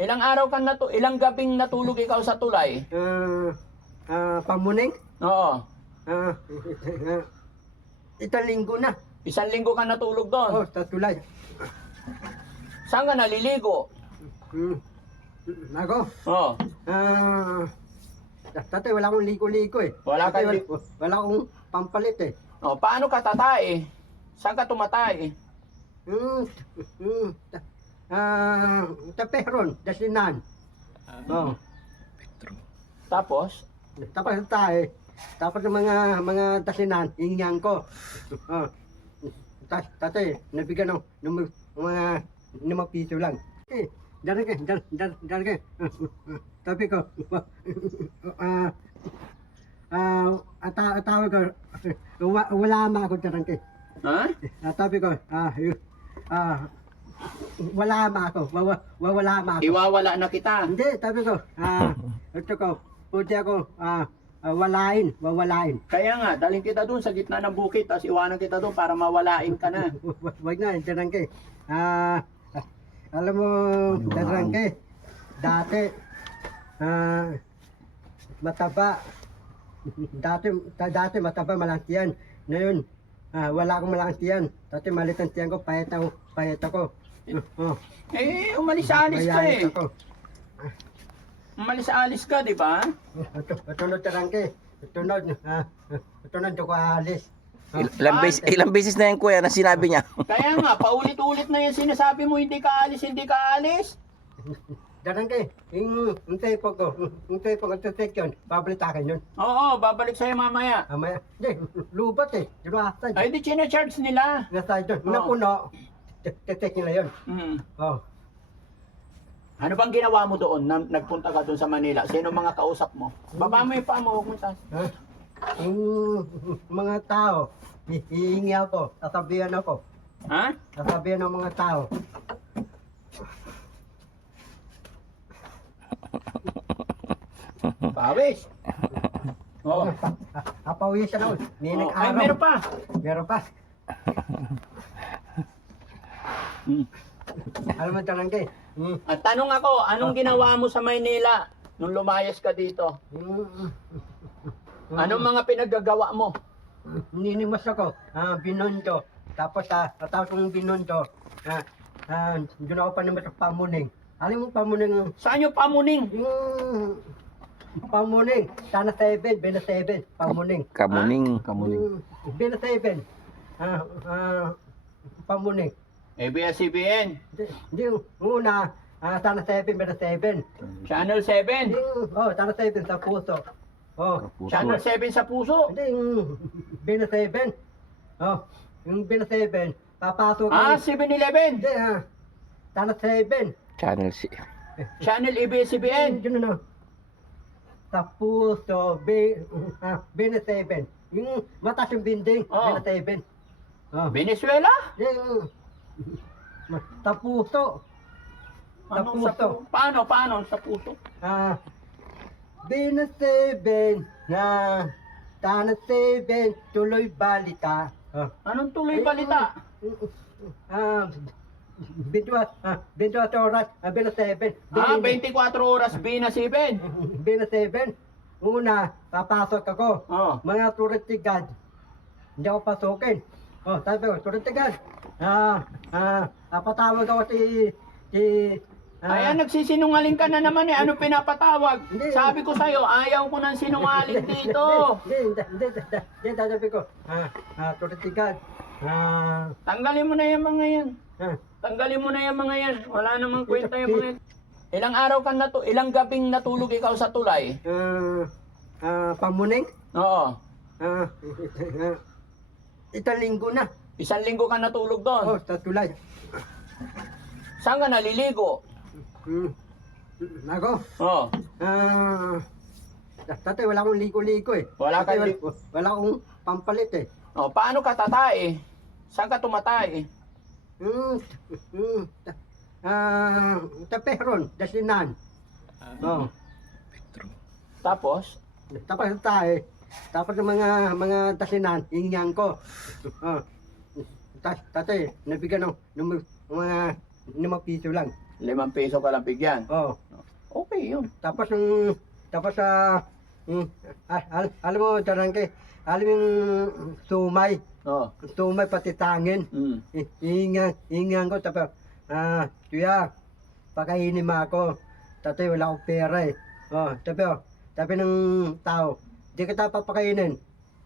Ilang araw ka ilang gabing natulog ikaw sa tulay? Pamuning? Oo. Isang linggo na. Isang linggo ka natulog doon. Oh, sa tulay. Saan ka naliligo? Ako? Oo. Tatay, wala akong liko-liko eh. Wala kang Tatay, wala akong pampalit eh. Oh, paano ka tatay? Saan ka tumatay? Taperon, dasinan. Oh. Tapos? Tapos tayo. Tapos yung mga dasinan, inyang ko. Oh. Tatay, nabigyan ng mga 5 piso lang. Eh, dali ka. Sabi ko, tawag ko, wala ma ako dyan kay. Ha? Sabi ko, wala ma ako, wala ma ako. Iwawala na kita. Hindi, sabi ko, ito ko, pwede ako, wawalain. Kaya nga, daling kita doon sa gitna ng bukid, tapos iwanan kita doon para mawalain ka na. Wag na, dyan kay. Alam mo, dyan kay, dati, mataba. Dati mataba, malaki yan. Ngayon, wala akong malaki yan. Dati malit ang tiyan ko, payat ako. Eh, umalis-alis ka eh. Mayayat ako. Umalis-alis ka, di ba? Tunod tarangke. Tunod ko alis. Ilang beses na yan kuya na sinabi niya. Kaya nga, paulit-ulit na yan sinasabi mo, hindi ka alis, hindi ka alis. Tarangke, untay po yun, babalitakin yun. Oo, babalik sa'yo mamaya. Amaya, hindi, lubat eh. Dirasa. Ay, di charge nila. Nasa doon, Oo. napuno. Tetek nila yun. Mm. Oh. Ano bang ginawa mo doon na nagpunta ka doon sa Manila? Sino mga kausap mo? Baba mo yung paa mo, huwag mo taas. Ha? Yung mga tao, hihingi ako, sasabihan ako. Ha? Sasabihan ng mga tao. Pawis. Oo. Apawisan ako. Ninag Ay, araw. meron pa. Meron pa. Hmm. Alam mo tanong kay. At tanong ako, anong ginawa mo sa Maynila nung lumayas ka dito? Anong mga pinaggagawa mo? Ninimas ako. Binondo. Tapos yung binondo. Doon ako pa naman sa pamuning. Alam mo pamuning? Saan yung pamuning? Yung pamuning. Sana 7, Bena 7. Pamuning. Kamuning. Bena 7. Pamuning. ABS-CBN, Hindi yung una. Sana 7, Bena 7. Channel 7, Sana 7 sa puso. Channel 7 sa puso. Hindi yung Bena 7. Yung Bena 7. Papasok Ah, ako. 7-Eleven, Hindi Sana 7. Channel C. Channel ABS-CBN. Yun na. Sa puso, Bena 7. Yung mataas yung binding, Bena 7. Venezuela? Yung sa puso. Sa Anong sa puso. Paano sa puso? Bena 7 na Sana 7 tuloy balita. Anong tuloy balita? 24 oras, Bena 7. 24 oras B7. Bena 7. Una, papasok ako. Oh. Mga turitigad. Hindi ako pasukin. Sabi ko, turitigad. Patawag ako si Ayan, nagsisinungaling ka na naman eh. Ano pinapatawag? Hindi. Sabi ko sa'yo, ayaw ko ng sinungaling dito. Hindi, sabi ko. Turitigad. Tanggalin mo na yung mga yan. Tanggalin mo na yung mga yan. Wala namang kwenta yung mga yan. Ilang araw ka ilang gabing natulog ikaw sa tulay? Pamuning? Oo. Isang linggo na. Isang linggo ka natulog doon. Sa tulay. Saan ka naliligo? Ako? Oo. Tatay, wala akong liko-liko eh. Wala kang Tatay, wala akong pampalit eh. Oh, paano ka tatay? Saan ka tumatay? Taperon, dasinan. Tapos? Tapos tayo. Tapos yung mga dasinan, inyang ko. Tatay, nabigyan ng mga 5 piso lang. ₱5 ka lang bigyan. Oh. Okay yun. Tapos alam mo, Tarangke, alam yung sumay, Oh. sumay pati tangin. Mm. Iingan ko, tapos, kuya, pakainin mo ako. Tatay, wala akong pera eh. Oh, sabi ng tao, di kita papakainin.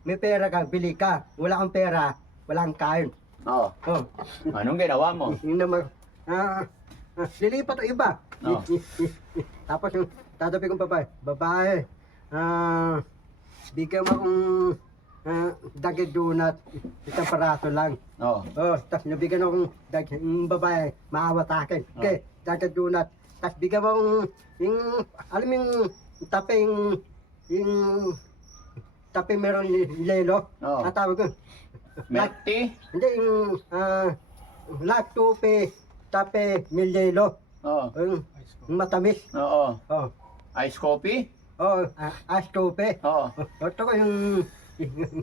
May pera ka, bili ka. Wala kang pera, wala kang kain. Oh. Oh, Anong ginawa mo? yun naman, lilipat ang iba. Oh. Tapos yung tatabi kong babae, bigyan mo akong dagit donut, isang parato lang. Oh. Oh, tapos nabigyan akong dagit, yung babae, maawa sa akin. Okay, dagit donut. Tapos bigyan mo akong, alam mo yung tape, yung tape meron lelo. Oh. Tatawag ko. Milk tea? Hindi, yung lactope, tape, milelo. Oh. Yung matamis. Oo. Oh. Ice coffee? Oh, astope. Oo. Ito ko yung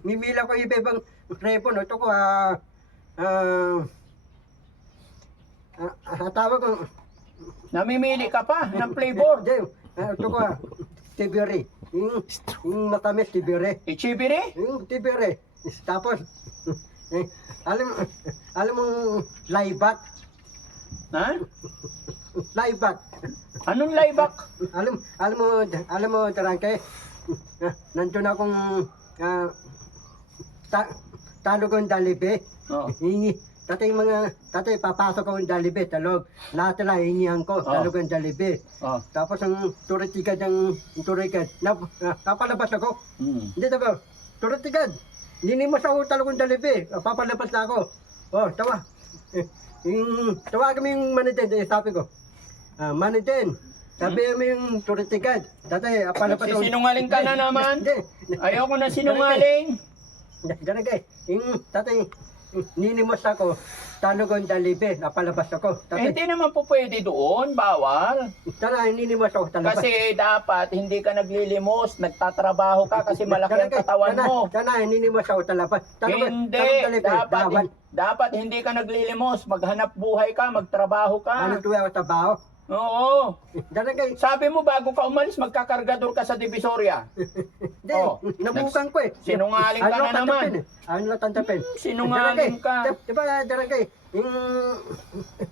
mimila ko iba-ibang repon. Ito ko tawag ko. Namimili ka pa ng flavor. Hindi, ito ko tibiri. Yung matamis tibiri. Ichibiri? Yung tibiri. Tapos alam mo laybat. Ha? Laybat. Anong laybak? Alam mo, Tarangke, nandun akong talog ang dalibe. Oo. Tatay, papasok ako ng dalibe, talog. Lahat na hingihan ko, talog ang dalibe. Oh. Tapos ang turitigad napalabas ako. Mm. Hindi tabi, turitigad. Ninimos ako talog ang dalibe, papalabas na ako. Oh, tawag kami yung maniden, sabi ko. Maniden, sabi mo yung turitigad. Tatay, apalabas ako. Nagsisinungaling ka na naman. Hindi. Ayoko na sinungaling. Ganun kay, tatay, ninimos ako, talog ang dalibe, napalabas ako. Tatay, Hindi naman po pwede doon, bawal. ninimos ako, talabas. Kasi dapat hindi ka naglilimos, nagtatrabaho ka kasi malaki ang katawan mo. Sana, ninimos ako, talabas. Hindi, dapat hindi ka naglilimos, maghanap buhay ka, magtrabaho Ano ka. tuwa ako trabaho? Oo. Ganun kay, Sabi mo bago ka umalis, magkakargador ka sa Divisoria. hindi, Oh, nabukan ko eh. sinungaling ka na naman. Ano lang tantapin? Sinungaling ka. Diba, Darangay, yung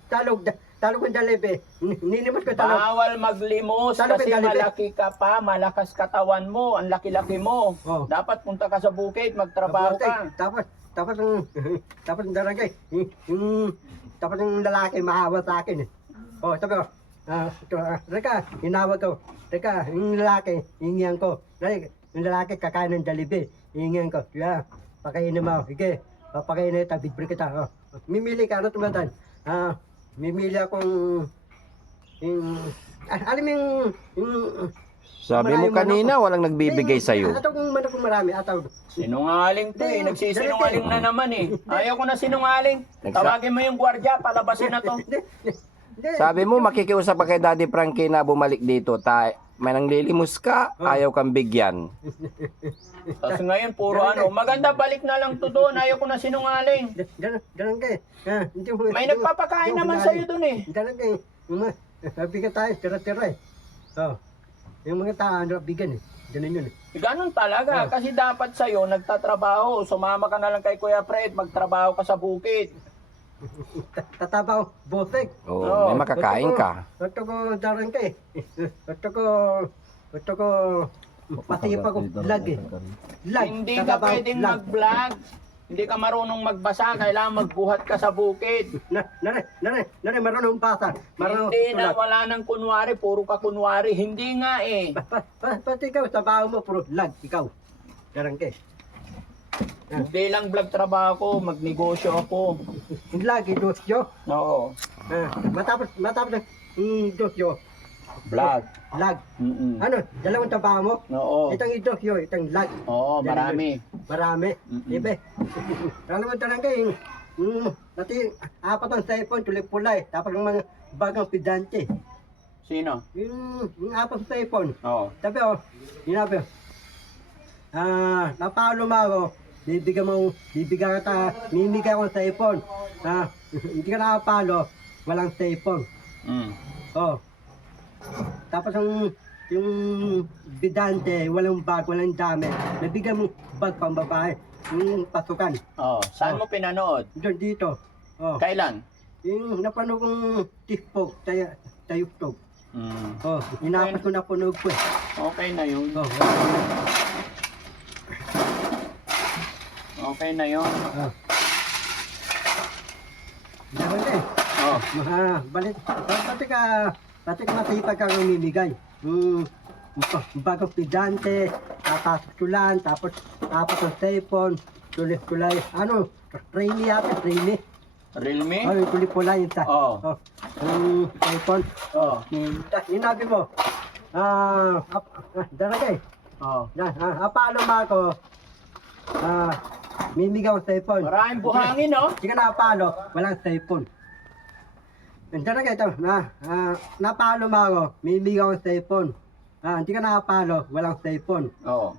talog ang dalibe, ninimos ko talog. Bawal maglimos Talog kasi ang dalibe. malaki ka pa, malakas katawan mo, ang laki-laki mo. Oh. Dapat punta ka sa bukid, magtrabaho ka. Tapos yung Darangay, tapos yung lalaki maawa sa akin eh. Oh, sabi ko, Reka, hinawag ko. Reka, yung lalaki, hingihan ko. Yung lalaki kakain ng Jollibee, hingihan ko. Kaya, pakainin mo. Sige, papakainin kita, bigbre kita. Oh. Mimili ka, ano tumatan? Mimili akong, alam mo yung Sabi mo kanina, walang nagbibigay sa'yo. Ataw kung manok kung marami, ataw. Sinungaling to eh, nagsisinungaling na naman eh. Ayaw ko na sinungaling. Tawagin mo yung gwardiya, palabasin na to. Sabi mo, makikiusap pa kay Daddy Frankie na bumalik dito. May nanglilimos ka, ayaw kang bigyan. Tapos ngayon, puro ano, maganda balik na lang to doon, ayaw ko na sinungaling. Ganun kayo. May nagpapakain naman sa'yo doon eh. Ganun kayo. Bigyan tayo, tira-tira eh. Oh. Yung mga tao, bigyan eh. Ganun yun eh. Ganun talaga, kasi dapat sa'yo, nagtatrabaho. Sumama ka na lang kay Kuya Fred, magtrabaho ka sa bukid. Tatabaw, botek. Oo, may makakain ka. Ito ko, daran ka eh. Ito ko, pati pa ko vlog eh. Vlog. Hindi ka tatabaw, pwedeng vlog. mag-vlog. Hindi ka marunong magbasa, kailangan magbuhat ka sa bukid. Nare, marunong basa. Hindi na, wala nang kunwari, puro ka kunwari. Hindi nga eh. Pati ikaw, trabaho mo, puro vlog, ikaw. Daran ka eh. Hindi lang vlog trabaho ko, magnegosyo ako. Vlog, idosyo. Oo. Matapos idosyo. Vlog. Vlog. Mm-mm. Ano, dalawang trabaho mo? Oo. Itang idosyo, itang vlog. Oo, marami. Marami. Mm-mm. Ibe. Alam mo talaga yung dati apat ang cellphone tuloy pulay. Tapos yung mga bagang pidante. Sino? Yung apat ang cellphone. Oo. Sabi oh, sinabi napalo mo ako. Bibigyan kita, mimigay ako ng cellphone. Hindi ka nakapalo, walang cellphone. Mm. Oh. Tapos yung bidante, walang bag, walang dami. Nabigyan mo bag pang babae. Yung pasukan. Oh, saan mo pinanood? Doon dito. Oh. Kailan? Yung napanood kong TikTok, tayuktog. Mm. Oh, inapas ko na punog ko eh. Okay na yun. Oh. Okay na yun. Oh. Meron eh. Oh. Balik. Pati ka masipag kang umimigay. Bagong pidante, tatasulan, tapos ang cellphone, tulis-tulay. Ano? Trainee yata, trainee. Realme? Oh, yung kulipula yun sa. Oh. Yung cellphone. Oh. Inabi mo. Daragay. Oh. Apalo mo ako. Mimigaw ang cellphone. Maraming buhangin, no? Hindi ka nakapalo, walang cellphone. Daragay ito. Napalo mo ako, mimigaw ang cellphone. Hindi ka nakapalo, walang cellphone. Oo.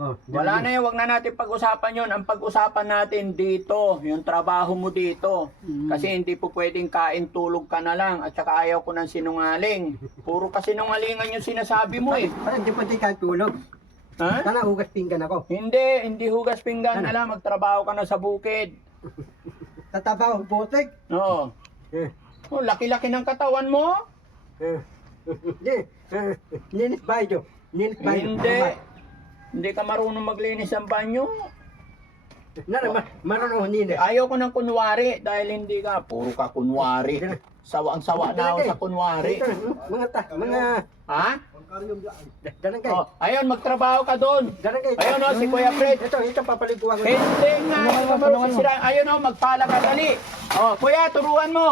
Oh, Wala na yun, wag na natin pag-usapan yun. Ang pag-usapan natin dito, yung trabaho mo dito. Kasi hindi po pwedeng kain, tulog ka na lang. At saka ayaw ko ng sinungaling. Puro ka sinungalingan yung sinasabi mo eh. Parang hindi pwede ka tulog. Ha? Sana hugas pinggan ako. Hindi hugas pinggan na lang. Magtrabaho ka na sa bukid. Tatabaw, butik. Oo. Eh, Oh, laki-laki ng katawan mo. Ninis bayo. Ninis bayo. Hindi ka marunong maglinis ng banyo. Marunong ninis. Ayaw ko ng kunwari dahil hindi ka. Puro ka kunwari. Sawang-sawa na ako sa kunwari. Mga, Ha? darangay. Oh, ayun, magtrabaho ka doon. Darangay. Ayun o, si Kuya Fred. Ito papaliguan ko. Hindi nga, hindi ka marunong sira. Ayun o, magpala ka dali. Oh, Kuya, turuan mo.